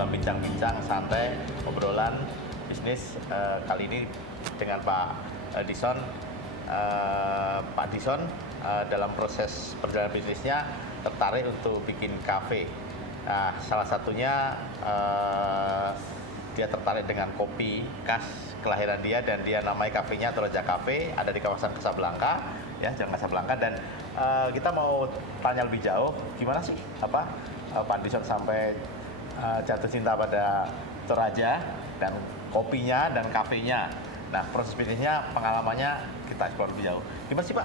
dalam bincang-bincang santai, obrolan bisnis kali ini dengan Dison. Pak Dison dalam proses perjalanan bisnisnya tertarik untuk bikin kafe. Nah, salah satunya dia tertarik dengan kopi khas kelahiran dia dan dia namai kafenya Toraja Cafe, ada di kawasan Casablanca, ya, Jalan Casablanca. Dan kita mau tanya lebih jauh, gimana sih Pak Dison sampai jatuh cinta pada Toraja dan kopinya dan kafenya. Nah, proses bisnisnya, pengalamannya kita eksplor lebih jauh. Gimana sih Pak?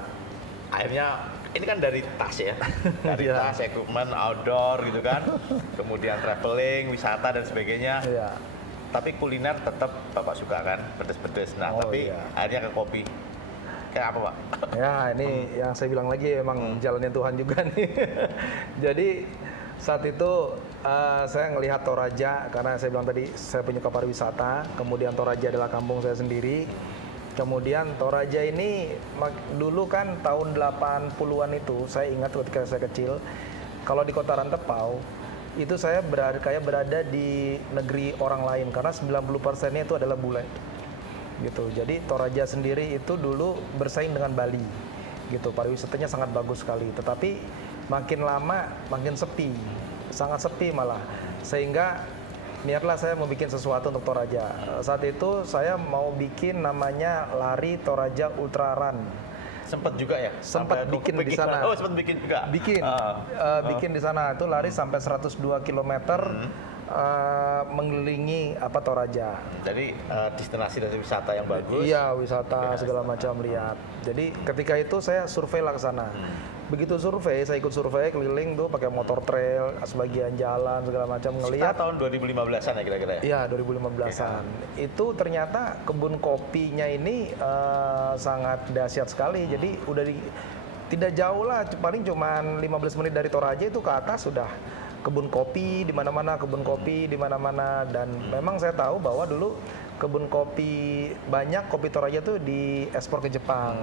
Akhirnya ini kan dari tas ya, dari tas, equipment, outdoor gitu kan, kemudian traveling, wisata dan sebagainya. Tapi kuliner tetap Bapak suka kan, pedes-pedes. Nah, akhirnya ke kopi. Kayak apa Pak? Ya, ini yang saya bilang lagi emang jalannya Tuhan juga nih. Jadi saat itu saya ngelihat Toraja, karena saya bilang tadi saya penyuka pariwisata, kemudian Toraja adalah kampung saya sendiri. Kemudian Toraja ini dulu kan tahun 80-an itu, saya ingat ketika saya kecil, kalau di kota Rantepau, itu saya berada di negeri orang lain, karena 90%-nya itu adalah bule. Gitu. Jadi Toraja sendiri itu dulu bersaing dengan Bali. Gitu. Pariwisatanya sangat bagus sekali, tetapi makin lama makin sepi, sangat sepi malah. Sehingga niatlah saya mau bikin sesuatu untuk Toraja. Saat itu saya mau bikin namanya Lari Toraja Ultra Run. Sempat juga ya? Sempat bikin di sana. Oh, sempat bikin juga? Bikin di sana. Itu lari sampai 102 km mengelilingi Toraja. Jadi destinasi dari wisata yang bagus? Iya, wisata segala macam lihat. Jadi ketika itu saya survei lah ke sana. Begitu survei, saya ikut survei keliling tuh pakai motor trail, sebagian jalan segala macam ngelihat. Tahun 2015-an ya kira-kira ya? Iya, 2015-an. Itu ternyata kebun kopinya ini sangat dahsyat sekali. Jadi udah tidak jauh lah, paling cuma 15 menit dari Toraja itu ke atas sudah kebun kopi di mana-mana, kebun kopi di mana-mana. Dan memang saya tahu bahwa dulu kebun kopi banyak kopi Toraja tuh diekspor ke Jepang.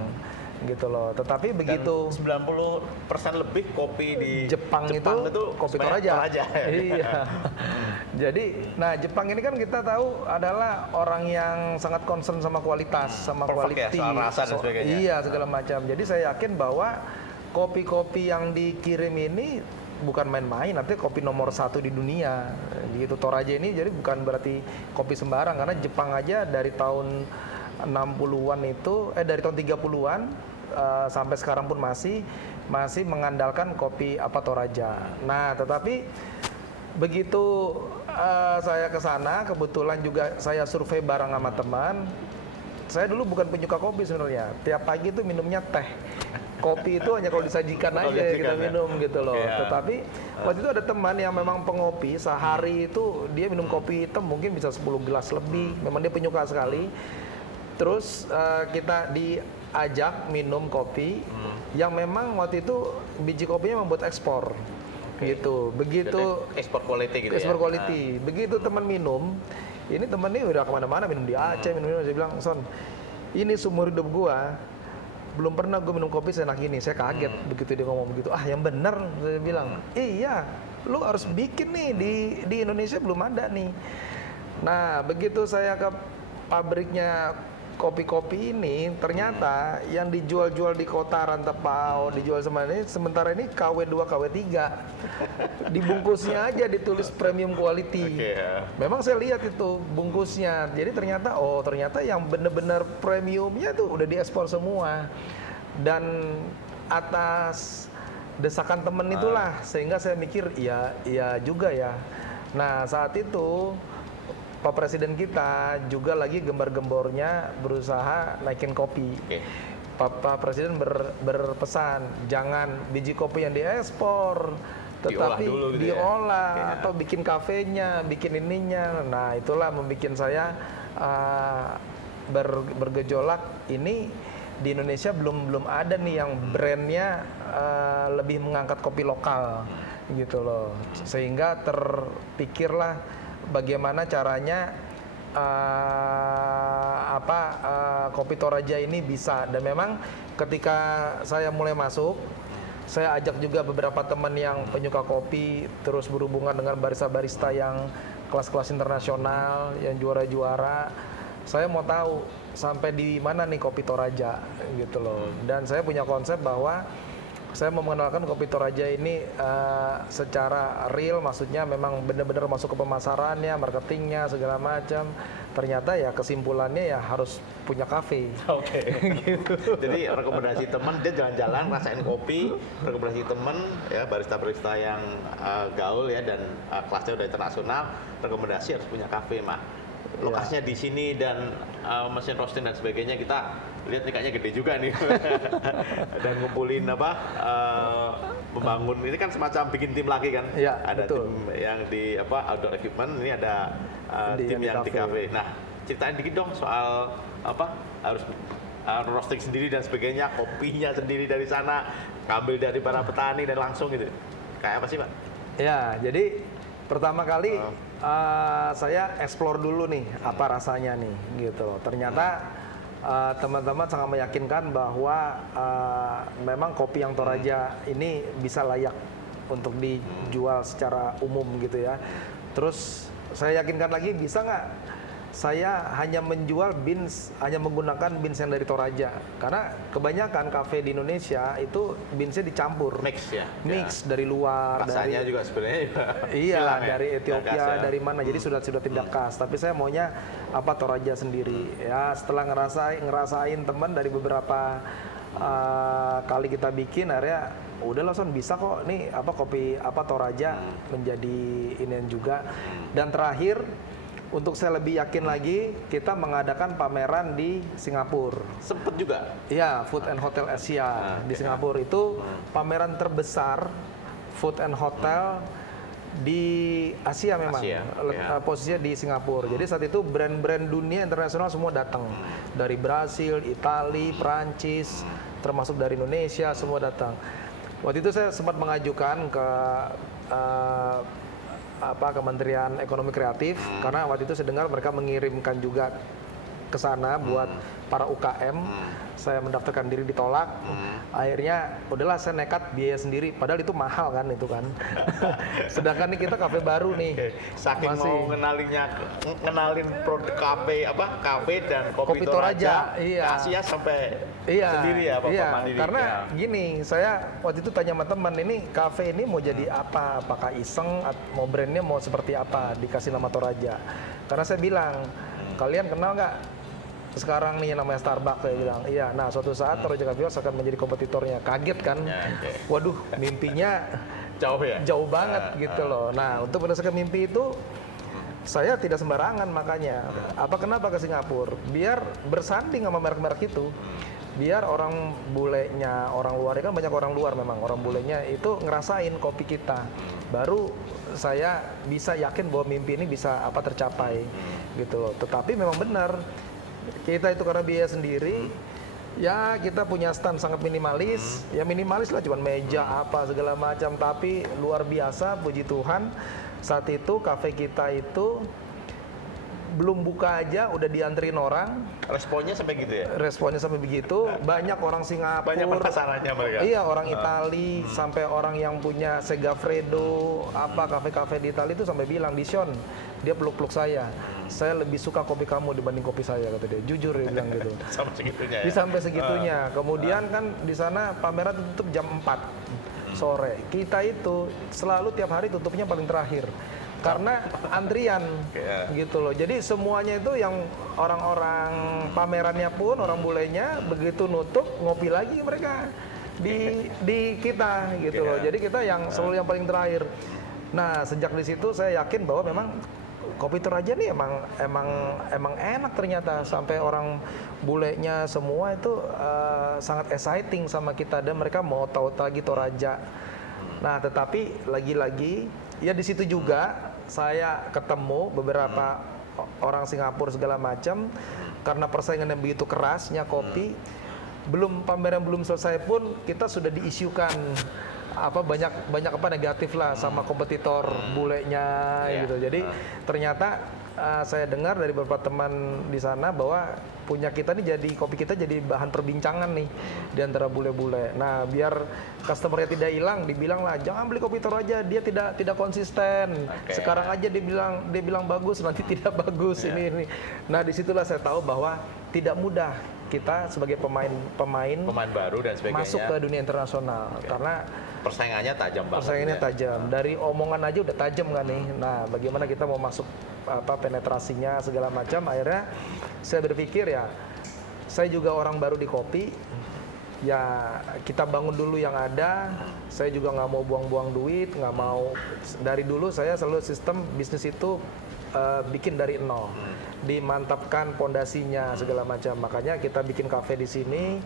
Gitu loh. Tetapi begitu 90% lebih kopi di Jepang itu kopi Toraja. Iya. Jadi, nah Jepang ini kan kita tahu adalah orang yang sangat concern sama kualitas, sama quality, soal rasa dan sebagainya. Iya, segala macam. Jadi saya yakin bahwa kopi-kopi yang dikirim ini bukan main-main, artinya kopi nomor 1 di dunia. Gitu Toraja ini jadi bukan berarti kopi sembarang, karena Jepang aja dari tahun 60-an itu, dari tahun 30-an sampai sekarang pun masih mengandalkan kopi Toraja. Nah, tetapi begitu saya ke sana, kebetulan juga saya survei bareng sama teman. Saya dulu bukan penyuka kopi sebenarnya. Tiap pagi itu minumnya teh. Kopi itu hanya kalau disajikan aja kita minum gitu loh. Tetapi waktu itu ada teman yang memang pengopi, sehari itu dia minum kopi hitam mungkin bisa 10 gelas lebih. Memang dia penyuka sekali. Terus kita diajak minum kopi yang memang waktu itu biji kopinya membuat ekspor. Gitu. Begitu ekspor quality gitu ekspor quality. Begitu teman minum, ini teman ini udah kemana-mana minum di Aceh, minum. Saya bilang, Son, ini seumur hidup gua belum pernah gue minum kopi seenak ini. Saya kaget begitu dia ngomong begitu. Yang bener, saya bilang, iya, lu harus bikin nih di Indonesia belum ada nih. Nah, begitu saya ke pabriknya kopi-kopi ini, ternyata yang dijual-jual di kota Rantepau, dijual sementara ini KW2, KW3. Dibungkusnya aja ditulis premium quality. Memang saya lihat itu bungkusnya. Jadi ternyata yang benar-benar premiumnya tuh udah diekspor semua. Dan atas desakan temen itulah sehingga saya mikir iya juga ya. Nah, saat itu Pak Presiden kita juga lagi gembar-gembornya berusaha naikin kopi. Pak Presiden berpesan, jangan biji kopi yang diekspor, tetapi diolah atau bikin kafenya, bikin ininya. Nah, itulah membuat saya bergejolak. Ini di Indonesia belum ada nih yang brandnya lebih mengangkat kopi lokal, gitu loh. Sehingga terpikirlah bagaimana caranya kopi Toraja ini bisa. Dan memang ketika saya mulai masuk, saya ajak juga beberapa teman yang penyuka kopi, terus berhubungan dengan barista-barista yang kelas-kelas internasional yang juara-juara. Saya mau tahu sampai di mana nih kopi Toraja gitu loh. Dan saya punya konsep bahwa saya mau mengenalkan kopi Toraja ini secara real, maksudnya memang benar-benar masuk ke pemasarannya, marketingnya, segala macam. Ternyata ya kesimpulannya ya harus punya kafe. Oke. Gitu. Jadi rekomendasi teman, dia jalan-jalan rasain kopi, rekomendasi teman ya barista-barista yang gaul ya dan kelasnya udah internasional, rekomendasi harus punya kafe, Mak. Lokasinya di sini dan mesin roasting dan sebagainya, kita lihat nih kayaknya gede juga nih. Dan ngumpulin membangun ini kan semacam bikin tim lagi kan. Ya, ada betul. tim yang di outdoor equipment, ini ada tim yang di cafe. Nah, ceritain dikit dong soal harus roasting sendiri dan sebagainya, kopinya sendiri dari sana, ambil dari para petani dan langsung gitu. Kayak apa sih, Pak? Ya, jadi pertama kali saya explore dulu nih apa rasanya nih gitu loh. Ternyata teman-teman sangat meyakinkan bahwa memang kopi yang Toraja ini bisa layak untuk dijual secara umum gitu ya. Terus saya yakinkan lagi, bisa nggak saya hanya menjual beans, hanya menggunakan beans yang dari Toraja, karena kebanyakan kafe di Indonesia itu beansnya dicampur, Mix ya, mix dari luar, rasanya dari juga sebenarnya iya hilang ya? dari Ethiopia, Tidak khas ya? dari mana, jadi sudah tidak khas. Tapi saya maunya Toraja sendiri. Ya setelah ngerasain teman dari beberapa kali kita bikin, akhirnya udah lah Son, bisa kok nih kopi Toraja menjadi inian juga. Dan terakhir, untuk saya lebih yakin lagi, kita mengadakan pameran di Singapura. Sempet juga? Iya, Food and Hotel Asia di Singapura. Itu pameran terbesar Food and Hotel di Asia memang. Posisinya di Singapura. Jadi saat itu brand-brand dunia internasional semua datang. Dari Brasil, Italia, Prancis, termasuk dari Indonesia, semua datang. Waktu itu saya sempat mengajukan ke Kementerian Ekonomi Kreatif, karena waktu itu saya dengar mereka mengirimkan juga ke sana buat para UKM. Saya mendaftarkan diri, ditolak. Akhirnya udahlah saya nekat biaya sendiri, padahal itu mahal kan itu kan. Sedangkan nih kita kafe baru nih. Saking mau ngenalin produk kafe dan kopi Toraja, iya. Asia sampai sendiri ya, Bapak Mandiri. Karena gini, saya waktu itu tanya sama teman, ini kafe ini mau jadi apa? Apakah iseng, mau brandnya mau seperti apa? Dikasih nama Toraja. Karena saya bilang, kalian kenal nggak sekarang nih namanya Starbucks? Saya bilang, iya. Nah, suatu saat Toraja Coffee House akan menjadi kompetitornya. Kaget kan? Waduh, mimpinya jauh banget gitu loh. Nah, untuk berdasarkan mimpi itu, saya tidak sembarangan makanya. Kenapa ke Singapura? Biar bersanding sama merek-merek itu. Biar orang bulenya, orang luar, kan banyak orang luar memang, orang bulenya itu ngerasain kopi kita. Baru saya bisa yakin bahwa mimpi ini bisa tercapai gitu loh. Tetapi memang benar, kita itu karena biaya sendiri, ya kita punya stand sangat minimalis. Ya minimalis lah, cuman meja segala macam. Tapi luar biasa, puji Tuhan, saat itu kafe kita itu belum buka aja udah dianterin orang. Responnya sampai gitu ya? Responnya sampai begitu. Banyak orang Singapura. Banyak penasarannya mereka. Iya, orang Itali, sampai orang yang punya Segafredo, kafe-kafe di Itali itu sampai bilang, Dision, dia peluk-peluk saya. Saya lebih suka kopi kamu dibanding kopi saya, kata dia. Jujur dia bilang gitu. Sampai segitunya ya? Sampai segitunya. Kemudian kan di sana pameran tutup jam 4 sore. Kita itu selalu tiap hari tutupnya paling terakhir. Karena antrian gitu loh. Jadi semuanya itu yang orang-orang pamerannya pun, orang bulenya begitu nutup ngopi lagi mereka di kita gitu loh. Jadi kita yang selalu yang paling terakhir. Nah, sejak di situ saya yakin bahwa memang kopi Toraja nih emang enak ternyata, sampai orang bulenya semua itu sangat exciting sama kita dan mereka mau tahu lagi Toraja. Nah, tetapi lagi-lagi ya di situ juga saya ketemu beberapa orang Singapura segala macam, karena persaingan yang begitu kerasnya kopi. Pameran belum selesai pun kita sudah diisukan banyak negatif lah sama kompetitor bulenya gitu. Jadi ternyata saya dengar dari beberapa teman di sana bahwa punya kita nih kopi kita jadi bahan perbincangan nih di antara bule-bule. Nah, biar customernya tidak hilang, dibilang lah jangan beli kopi Toraja, dia tidak konsisten. Sekarang aja dia bilang bagus, nanti tidak bagus ini. Nah, disitulah saya tahu bahwa tidak mudah kita sebagai pemain baru dan sebagainya masuk ke dunia internasional karena persaingannya tajam banget. Persaingannya tajam. Dari omongan aja udah tajam kan nih. Nah, bagaimana kita mau masuk penetrasinya segala macam. Akhirnya saya berpikir ya, saya juga orang baru di kopi. Ya kita bangun dulu yang ada. Saya juga nggak mau buang-buang duit, nggak mau. Dari dulu saya selalu sistem bisnis itu bikin dari nol, dimantapkan pondasinya segala macam. Makanya kita bikin kafe di sini.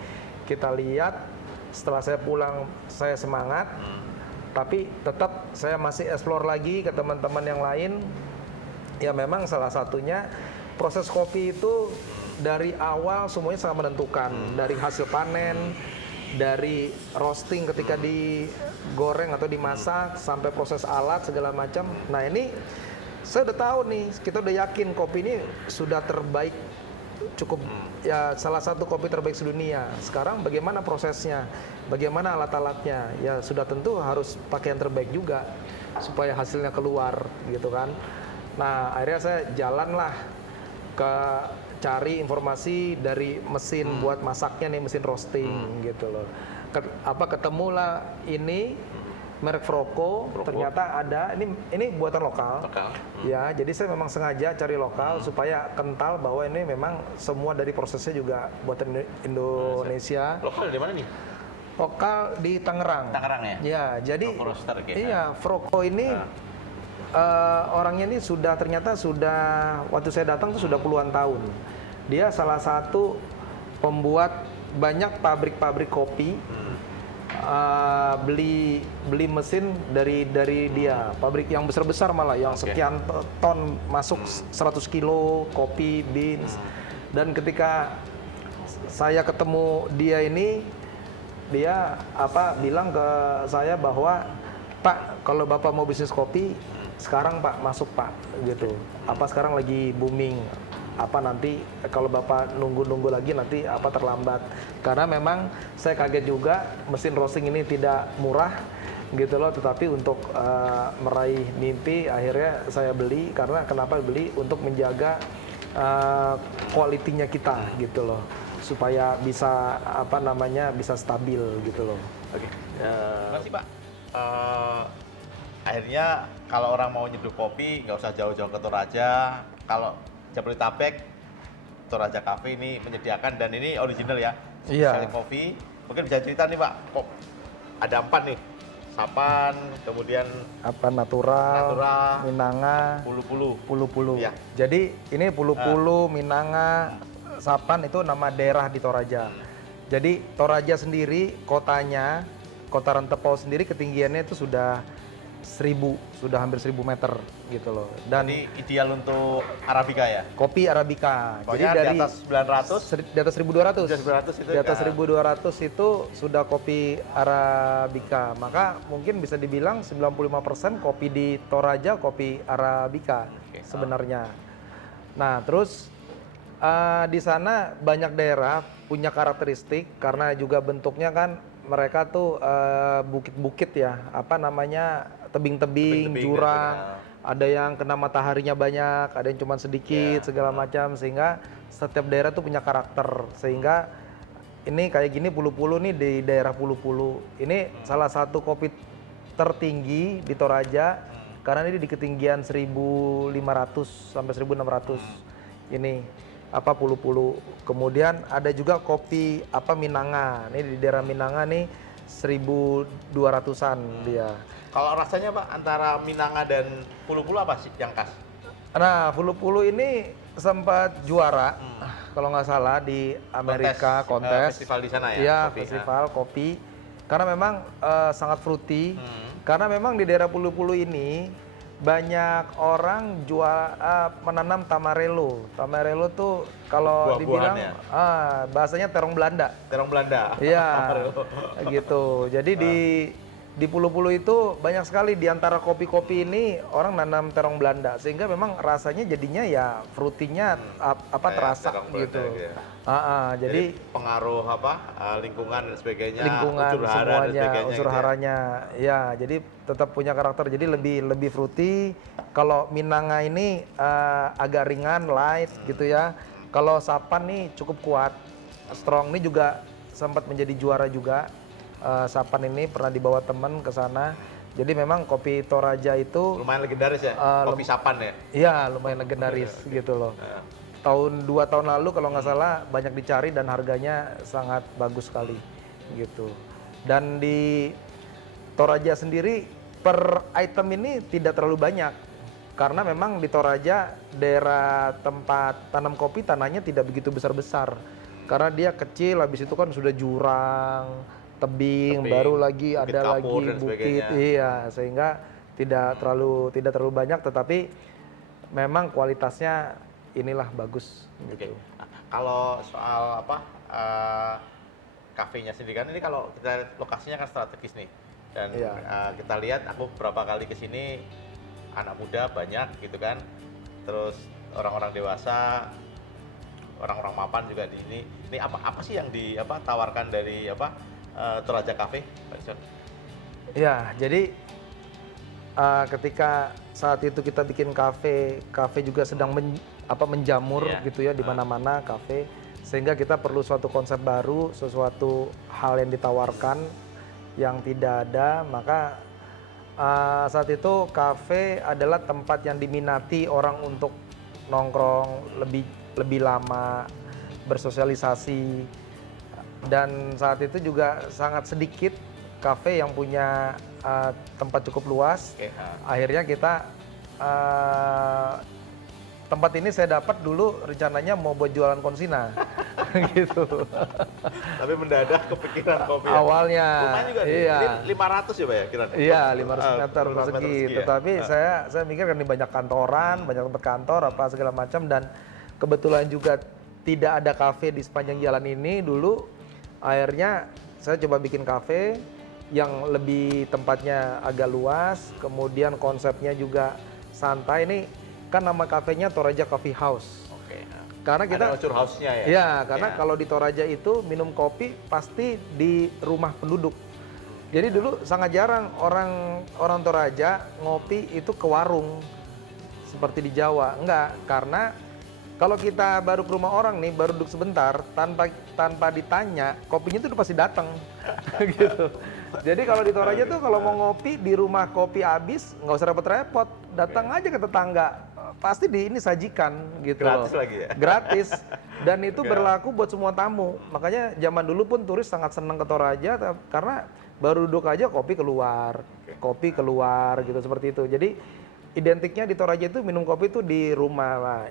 Kita lihat. Setelah saya pulang, saya semangat, tapi tetap saya masih explore lagi ke teman-teman yang lain. Ya memang salah satunya proses kopi itu dari awal semuanya sangat menentukan. Dari hasil panen, dari roasting ketika digoreng atau dimasak, sampai proses alat segala macam. Nah ini saya udah tahu nih, kita udah yakin kopi ini sudah terbaik. Cukup ya salah satu kopi terbaik sedunia. Sekarang bagaimana prosesnya, bagaimana alat-alatnya, ya sudah tentu harus pakai yang terbaik juga supaya hasilnya keluar gitu kan. Nah akhirnya saya jalanlah ke cari informasi dari mesin buat masaknya nih, mesin roasting gitu loh. Ketemulah ini merek Froko, ternyata ada ini buatan lokal. Ya, jadi saya memang sengaja cari lokal supaya kental bahwa ini memang semua dari prosesnya juga buatan Indonesia. Lokal di mana nih? Lokal di Tangerang. Tangerang ya? Ya, jadi Roaster, iya, Froko ini orangnya ini ternyata sudah waktu saya datang tuh sudah puluhan tahun. Dia salah satu pembuat banyak pabrik-pabrik kopi. Beli mesin dari dia, pabrik yang besar-besar malah yang sekian ton masuk 100 kilo kopi beans. Dan ketika saya ketemu dia ini, dia bilang ke saya bahwa Pak, kalau Bapak mau bisnis kopi sekarang Pak masuk Pak gitu. Sekarang lagi booming. Nanti kalau Bapak nunggu lagi nanti terlambat. Karena memang saya kaget juga mesin roasting ini tidak murah gitu loh, tetapi untuk meraih mimpi akhirnya saya beli. Karena kenapa beli? Untuk menjaga kualitinya kita gitu loh, supaya bisa bisa stabil gitu loh. Oke. Terima kasih Pak. Akhirnya kalau orang mau nyeduh kopi nggak usah jauh-jauh ke Toraja. Kalau Jabodetabek, Toraja Cafe ini menyediakan, dan ini original ya. Iya. Kopi. Mungkin bisa cerita nih Pak, kok ada 4 nih. Sapan, kemudian natural, Minanga, Pulu-Pulu. Ya. Jadi ini Pulu-Pulu, Minanga, Sapan itu nama daerah di Toraja. Jadi Toraja sendiri kotanya, Kota Rantepau sendiri ketinggiannya itu sudah hampir 1000 meter gitu loh. Dan ini ideal untuk Arabica ya? Kopi Arabica. Pokoknya jadi dari di atas 900, di atas 1200. Di atas 1200 itu sudah kopi Arabica. Maka mungkin bisa dibilang 95% kopi di Toraja kopi Arabica sebenarnya. Nah, terus di sana banyak daerah punya karakteristik karena juga bentuknya kan mereka tuh bukit-bukit ya, tebing-tebing, jurang, ada yang kena mataharinya banyak, ada yang cuma sedikit, segala macam, sehingga setiap daerah tuh punya karakter. Sehingga ini kayak gini Pulu-Pulu nih di daerah Pulu-Pulu. Ini salah satu kopi tertinggi di Toraja karena ini di ketinggian 1500 sampai 1600. Ini Pulu-Pulu. Kemudian ada juga kopi Minanga. Ini di daerah Minanga nih 1200-an dia. Kalau rasanya Pak antara Minanga dan Pulu-Pulu apa sih yang khas? Nah, Pulu-Pulu ini sempat juara kalau nggak salah di Amerika kontes. Festival di sana ya? Iya, festival kopi. Karena memang sangat fruity. Karena memang di daerah Pulu-Pulu ini banyak orang menanam tamarelo. Tamarelo tuh kalau dibilang bahasanya terong Belanda. Terong Belanda. Iya, gitu. Jadi di Pulau-Pulau itu banyak sekali di antara kopi-kopi ini orang nanam terong Belanda sehingga memang rasanya jadinya ya fruitingnya Kayak terasa terong Belanda gitu. gitu ya. Jadi pengaruh lingkungan dan sebagainya, lingkungan unsur hara dan semuanya, sebagainya unsur gitu ya. haranya, ya jadi tetap punya karakter. Jadi lebih fruity. Kalau Minanga ini agak ringan, light gitu ya. Kalau Sapan nih cukup kuat, strong. Ini juga sempat menjadi juara juga. Sapan ini pernah dibawa teman ke sana. Jadi memang kopi Toraja itu Lumayan legendaris ya, kopi Sapan ya. iya lumayan legendaris gitu loh. Tahun 2 tahun lalu kalau nggak salah banyak dicari dan harganya sangat bagus sekali gitu. Dan di Toraja sendiri per item ini tidak terlalu banyak karena memang di Toraja daerah tempat tanam kopi tanahnya tidak begitu besar-besar karena dia kecil, habis itu kan sudah jurang, tebing, baru lagi bukit ada lagi kapur dan bukit, sebagainya. iya sehingga tidak terlalu banyak, tetapi memang kualitasnya inilah bagus Oke. gitu. Nah, kalau soal kafenya sendiri kan ini kalau kita lihat lokasinya kan strategis nih dan Iya. kita lihat aku beberapa kali ke sini anak muda banyak gitu kan, terus orang-orang dewasa, orang-orang mapan juga di ini. Ini apa sih yang tawarkan dari Toraja Cafe, Pak Ison? Ya, jadi ketika saat itu kita bikin kafe juga sedang menjamur Iya. gitu ya di mana-mana kafe, sehingga kita perlu suatu konsep baru, sesuatu hal yang ditawarkan yang tidak ada, maka saat itu kafe adalah tempat yang diminati orang untuk nongkrong lebih lama, bersosialisasi, dan saat itu juga sangat sedikit kafe yang punya tempat cukup luas. Oke, Akhirnya kita tempat ini saya dapat dulu rencananya mau buat jualan konsina gitu. Tapi mendadak kepikiran kopi. Awalnya, Rumahnya juga iya. ini 500 ya Pak ya kira? Iya, 500 meter 500 persegi. ya? Tetapi saya mikir kan ini banyak kantoran, banyak tempat kantor apa segala macam, dan kebetulan juga tidak ada kafe di sepanjang jalan ini dulu. Akhirnya saya coba bikin kafe yang lebih tempatnya agak luas, kemudian konsepnya juga santai. Ini kan nama kafenya Toraja Coffee House. Oke. Karena kita ada unsur house-nya ya? ya, karena kalau di Toraja itu minum kopi pasti di rumah penduduk. Jadi dulu sangat jarang orang Toraja ngopi itu ke warung seperti di Jawa. Enggak, karena kalau kita baru ke rumah orang nih, baru duduk sebentar, tanpa ditanya, kopinya itu udah pasti datang, gitu. Jadi kalau di Toraja tuh kalau mau ngopi di rumah kopi habis, nggak usah repot-repot, datang aja ke tetangga, pasti ini sajikan, gitu. Gratis lagi ya? Gratis. Dan itu berlaku buat semua tamu. Makanya zaman dulu pun turis sangat senang ke Toraja karena baru duduk aja kopi keluar gitu, seperti itu. Jadi identiknya di Toraja itu minum kopi itu di rumah lah.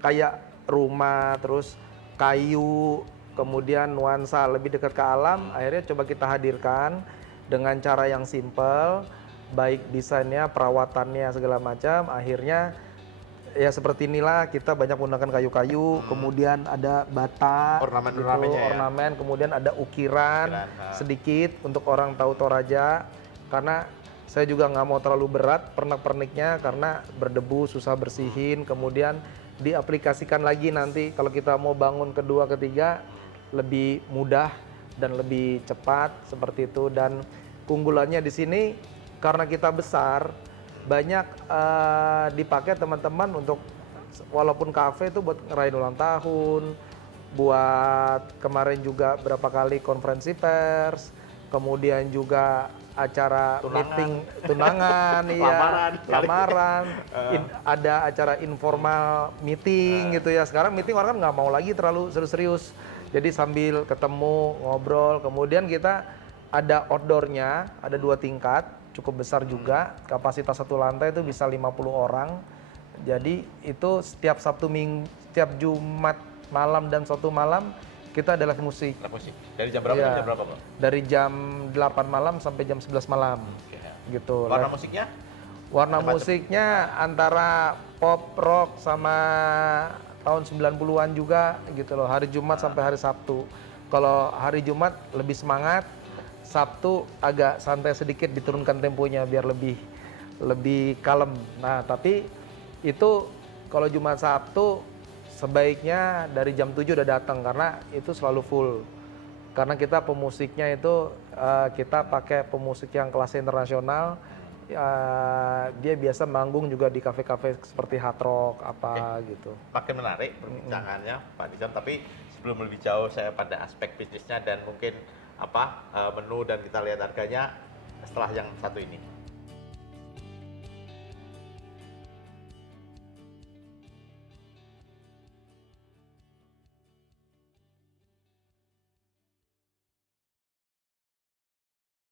Kayak rumah, terus kayu, kemudian nuansa lebih dekat ke alam. Akhirnya coba kita hadirkan dengan cara yang simple, baik desainnya, perawatannya segala macam. Akhirnya ya seperti inilah, kita banyak menggunakan kayu-kayu, kemudian ada bata, Ornamen-ornamennya ya? ornamen, kemudian ada ukiran sedikit untuk orang tahu Toraja. Karena saya juga nggak mau terlalu berat pernak-perniknya karena berdebu, susah bersihin. Kemudian diaplikasikan lagi nanti kalau kita mau bangun kedua, ketiga lebih mudah dan lebih cepat seperti itu. Dan keunggulannya di sini karena kita besar, banyak dipakai teman-teman untuk walaupun kafe itu buat ngerayain ulang tahun, buat kemarin juga berapa kali konferensi pers, kemudian juga acara meeting tunangan, iya, lamaran, ada acara informal meeting gitu ya. Sekarang meeting orang kan nggak mau lagi terlalu serius-serius, jadi sambil ketemu ngobrol. Kemudian kita ada outdoornya, ada 2 tingkat, cukup besar juga, kapasitas satu lantai itu bisa 50 orang. Jadi itu setiap setiap Jumat malam dan Sabtu malam kita ada live musik. Live musik. Dari jam berapa Iya. sampai jam berapa, Bang? Dari jam 8 malam sampai jam 11 malam. Gitu. Warna musiknya? Warna musiknya antara pop, rock, sama tahun 90-an juga gitu loh. Hari Jumat sampai hari Sabtu. Kalau hari Jumat lebih semangat, Sabtu agak santai sedikit, diturunkan temponya biar lebih kalem. Nah, tapi itu kalau Jumat Sabtu sebaiknya dari jam 7 udah datang karena itu selalu full. Karena kita pemusiknya itu kita pakai pemusik yang kelas internasional. Dia biasa manggung juga di kafe-kafe seperti Hard Rock apa gitu. Makin menarik perbincangannya Pak Nizam, tapi sebelum lebih jauh saya pada aspek bisnisnya dan mungkin menu dan kita lihat harganya setelah yang satu ini.